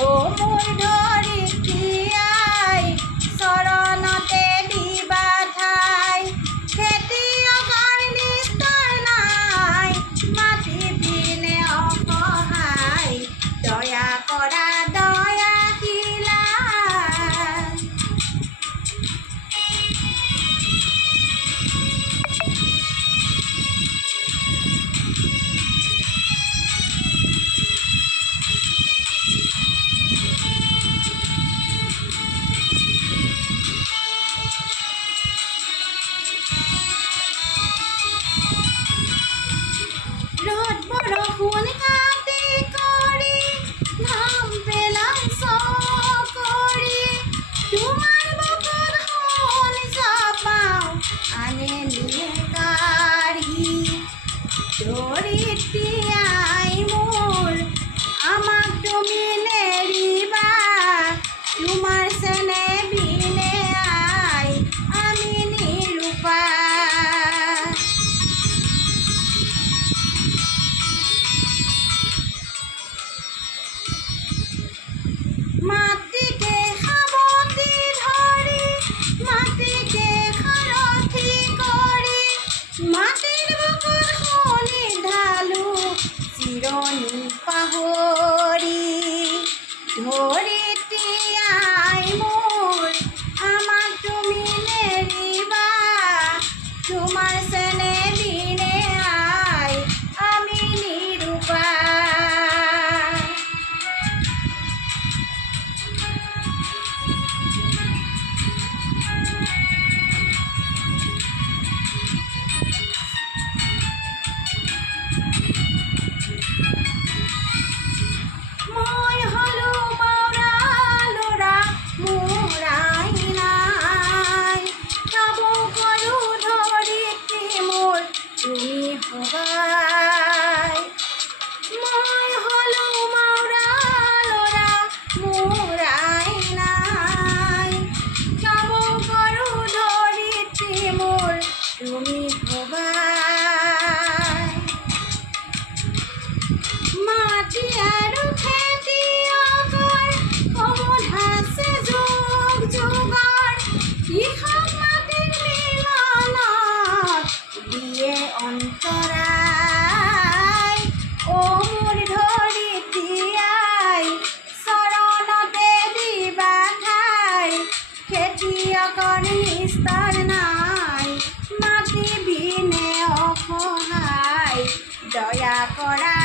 ও মোৰ ধৰিত্ৰী আই চৰণতে দিবা ঠাই খেতিয়কৰ নিস্তাৰ নাই মাটি বিনে অসহায় দয়া কৰা দয়াশীলা ৰ'দ বৰষুণ কাটি কৰি ঘাম পেলাই চকৰি তোমাৰ বুকুত সোণ চাপাও আনে নিয়ে কাঢ়ি ধৰিত্ৰী আই মোৰ আমাক তুমি নেৰিবা তোমাৰ চেনেহ বিনে আই আমি নিৰুপায় মাটিকে সাৱটি ধৰি মাটিকে সাৰথি কৰি মাটিৰ বুকুত শনি ঢালো চিৰণি পাহৰি ধৰিত্ৰী আই মোৰ আমাক তুমি নেৰিবা তোমাৰ চেনেহ বিনে আই আমি নিৰুপায় মই হলো মাউৰা ল'ৰা মোৰ আই নাই গাব পাৰো ধৰিত্ৰী মোৰ তুমি সবাই মই হলো মাউৰা ল'ৰা মোৰ আই নাই গাব পাৰো ধৰিত্ৰী মোৰ তুমি সবাই মাটি আৰু খেতিয়কৰ সমাজ আছে যুগ যুগৰ কৃষক মাটিৰ মিলনত দিয়ে অন্তৰায় ও মোৰ ধৰিত্ৰী আই চৰণতে দিবা ঠাই খেতিয়কৰ নিস্তাৰ নাই মাটি বিনে অসহায় দয়া কৰা